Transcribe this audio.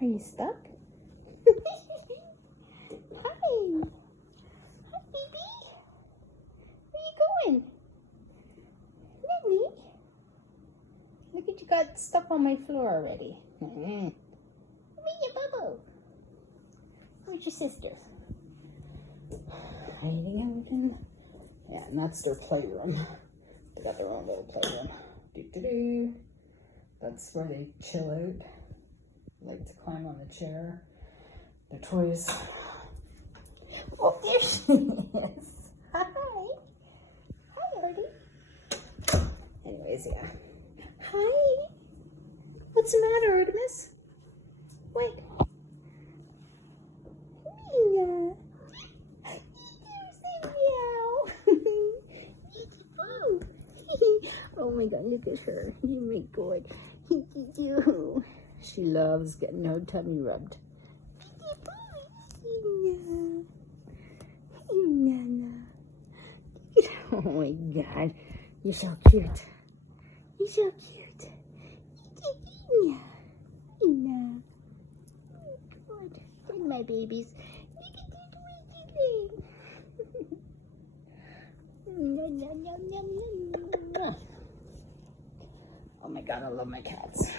Are you stuck? Hi. Hi, baby. Where you going? Lily? Look at you got stuff on my floor already. Where's your bubble? Where's your sister? Hiding everything? Yeah, and that's their playroom. They got their own little playroom. Doo-doo-doo. That's where they chill out. Like to climb on the chair. Their toys. Oh, there she is. Hi. Hi, Artie. Anyways, yeah. Hi. What's the matter, Artemis? Wait. Mia. Say meow. Oh my God, look at her. Oh my God. She loves getting her tummy rubbed. Oh my God, you're so cute. You're so cute. Good. Good, my babies. Look at that wiggling. Oh my God, I love my cats.